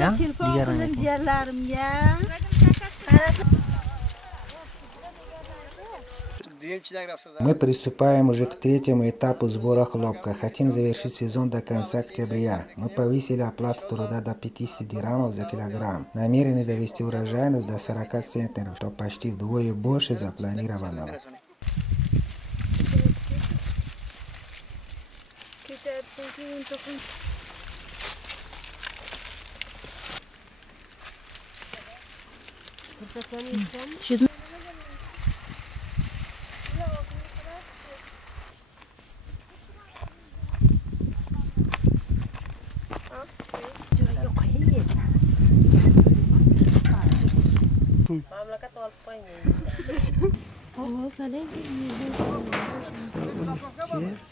ya. Telefon ciğerlerimga. Мы приступаем уже к третьему этапу сбора хлопка. Хотим завершить сезон до конца октября. Мы повысили оплату труда до 50 дирхамов за килограмм. Намерены довести урожайность до 40 центнеров, что почти вдвое больше запланированного. So, und hier